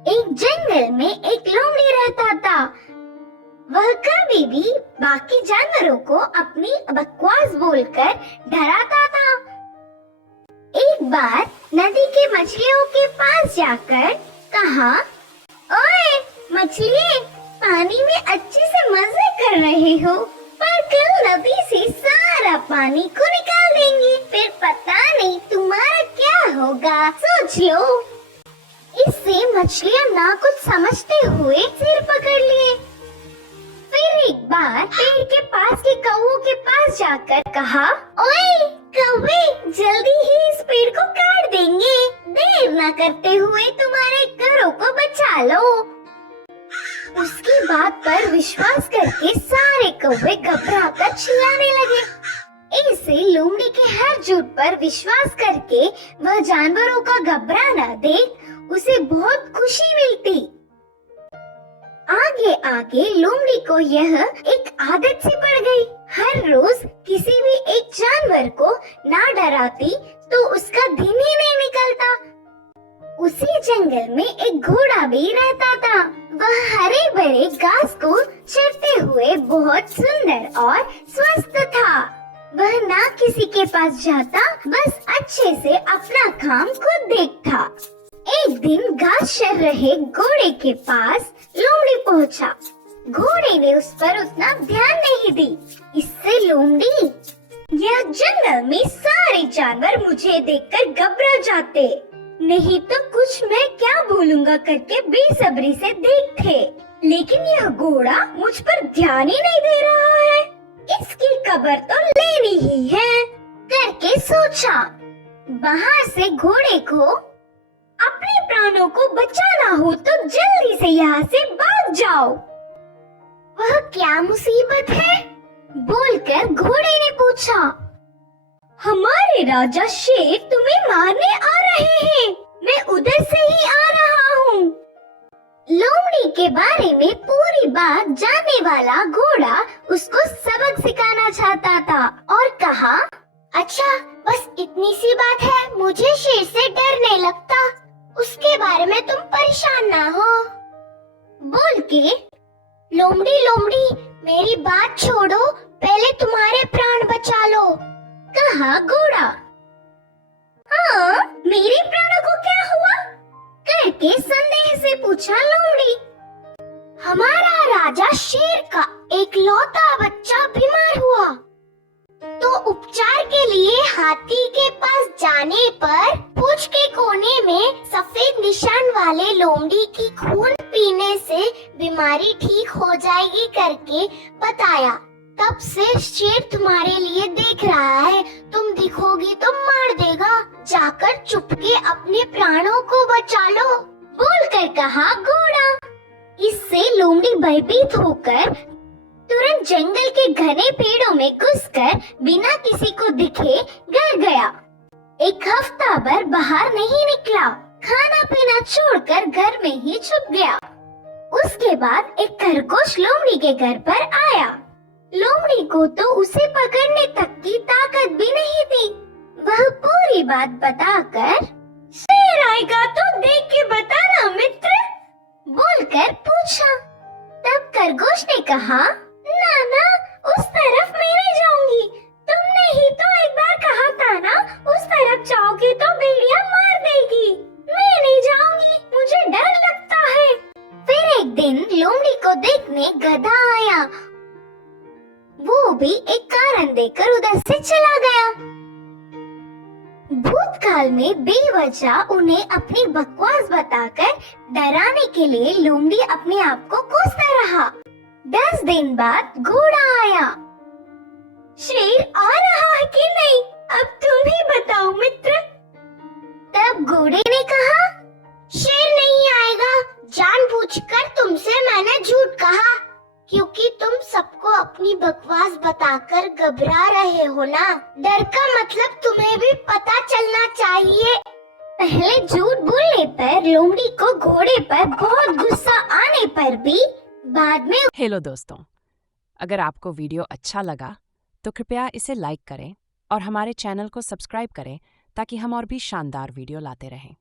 एक जंगल में एक लोमड़ी रहता था। वह कभी भी बाकी जानवरों को अपनी बकवास बोलकर डराता था। एक बार नदी के मछलियों के पास जाकर कहा, ओए मछलिए, पानी में अच्छे से मजे कर रहे हो, पर कल नदी से सारा पानी को निकाल देंगे, फिर पता नहीं तुम्हारा क्या होगा, सोच लो। इससे मछलियाँ ना कुछ समझते हुए सिर पकड़ लिए। फिर एक बार पेड़ के पास के कौवों के पास जाकर कहा, ओए कौवे, जल्दी ही इस पेड़ को काट देंगे, देर न करते हुए तुम्हारे घरों को बचा लो। उसकी बात पर विश्वास करके सारे कौवे घबराकर चिल्लाने लगे। ऐसे लोमड़ी के हर झूठ पर विश्वास करके वह जानवरों का घबराना देख उसे बहुत खुशी मिलती। आगे आगे लोमड़ी को यह एक आदत सी पड़ गई। हर रोज किसी भी एक जानवर को ना डराती तो उसका दिन ही नहीं निकलता। उसी जंगल में एक घोड़ा भी रहता था। वह हरे भरे घास को चरते हुए बहुत सुंदर और स्वस्थ था। वह ना किसी के पास जाता, बस अच्छे से अपना काम खुद देखता। एक दिन घास चर रहे घोड़े के पास लोमड़ी पहुंचा। घोड़े ने उस पर उतना ध्यान नहीं दी। इससे लोमड़ी, यह जंगल में सारे जानवर मुझे देखकर घबरा जाते, नहीं तो कुछ मैं क्या बोलूँगा करके बेसब्री से देखते, लेकिन यह घोड़ा मुझ पर ध्यान ही नहीं दे रहा है, इसकी खबर तो लेनी ही है करके सोचा। बाहर से घोड़े को अपने प्राणों को बचाना हो तो जल्दी से यहाँ से भाग जाओ। वह क्या मुसीबत है? बोलकर घोड़े ने पूछा। हमारे राजा शेर तुम्हें मारने आ रहे हैं, मैं उधर से ही आ रहा हूँ। लोमड़ी के बारे में पूरी बात जानने वाला घोड़ा उसको सबक सिखाना चाहता था और कहा, अच्छा बस इतनी सी बात है, मुझे शेर से डर नहीं लगता, उसके बारे में तुम परेशान ना हो। बोल के लोमड़ी लोमड़ी मेरी बात छोड़ो, पहले तुम्हारे प्राण बचा लो, कहा घोड़ा। हाँ, मेरे प्राणों को क्या हुआ? करके संदेह से पूछा लोमड़ी। हमारा राजा शेर का एक लौता बच्चा बीमार हुआ, तो उपचार के लिए हाथी के पास जाने पर पूंछ के कोने में सफेद निशान वाले लोमड़ी की खून पीने से बीमारी ठीक हो जाएगी करके बताया। तब से शेर तुम्हारे लिए देख रहा है, तुम दिखोगी तो मार देगा, जाकर चुपके अपने प्राणों को बचा लो, बोलकर कहा घोड़ा। इससे लोमड़ी भयभीत होकर तुरंत जंगल के घने पेड़ों में घुसकर बिना किसी को दिखे घर गया। एक हफ्ता भर बाहर नहीं निकला, खाना पीना छोड़कर घर में ही छुप गया। उसके बाद एक खरगोश लोमड़ी के घर पर आया। लोमड़ी को तो उसे पकड़ने तक की ताकत भी नहीं थी। वह पूरी बात बताकर, शेर आएगा तो देख के बताना मित्र, बोलकर पूछा। तब खरगोश ने कहा, ना ना, उस तरफ मैं नहीं जाऊंगी, तुमने ही तो एक बार कहा था ना, उस तरफ जाओगी तो भेड़िया मार देगी, मैं नहीं जाऊंगी, मुझे डर लगता है। फिर एक दिन लोमड़ी को देखने गधा आया। वो भी एक कारण देकर उधर से चला गया। भूतकाल में बेवजह उन्हें अपनी बकवास बताकर डराने के लिए लोमड़ी अपने आप को कोसता रहा। 10 दिन बाद घोड़ा आया। शेर आ रहा है कि नहीं, अब तुम ही बताओ मित्र। तब घोड़े ने कहा, शेर नहीं आएगा, जानबूझकर तुमसे मैंने झूठ कहा, क्योंकि तुम सबको अपनी बकवास बताकर घबरा रहे हो ना। डर का मतलब तुम्हें भी पता चलना चाहिए। पहले झूठ बोलने पर लोमड़ी को घोड़े पर बहुत गुस्सा आने पर भी बाद में। हेलो दोस्तों, अगर आपको वीडियो अच्छा लगा तो कृपया इसे लाइक करें और हमारे चैनल को सब्सक्राइब करें ताकि हम और भी शानदार वीडियो लाते रहें।